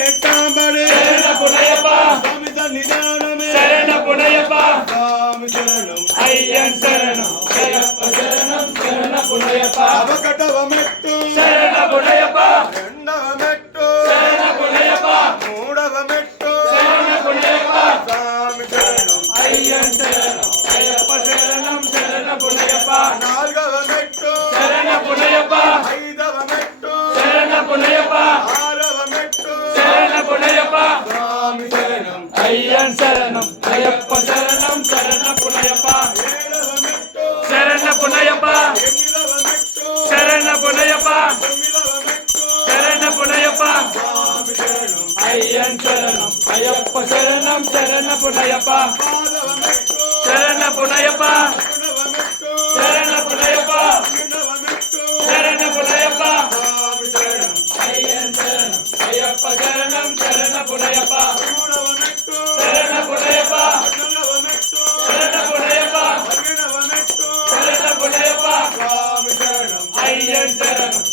எட்டாம்படி சுவாமி சன்னிதானமே சுவாமி சரணம் ஐயன் சரணம் ஐயப்ப சரணம் சரண புனையப்பா அவகடவமெட்டு சரண புனையப்பா எண்ணவமெட்டு சரண புனையப்பா மூடவமெட்டு சரண புனையப்பா சுவாமி சரணம் ஐயன் சரணம் ஐயப்ப சரணம் சரண புனையப்பா நால்கவமெட்டு சரண புனையப்பா ஐதவமெட்டு சரண புனையப்பா ஆரவமெட்டு சரண புனையப்பா சுவாமி சரணம் ஐயன் சரணம் ஐயப்ப சரணம் சரண புனையப்பா ஏழவமெட்டு சரண புனையப்பா எண்ணிலவமெட்டு சரண புனையப்பா தொம்மிலவமெட்டு சரண புனையப்பா சுவாமி சரணம் ஐயன் சரணம் ஐயப்ப சரணம் சரண புனையப்பா பாதவமெட்டு சரண புனையப்பா குணவமெட்டு சரண புனையப்பா குணவமெட்டு சரண புனையப்பா சுவாமி சரணம் ஐயன் சரணம் ஐயப்ப சரணம் சரண புனையப்பா மூடவமெட்டு சரண புனையப்பா குணவமெட்டு சரண புனையப்பா குணவமெட்டு சரண புனையப்பா சுவாமி சரணம் ஐயன் சரணம்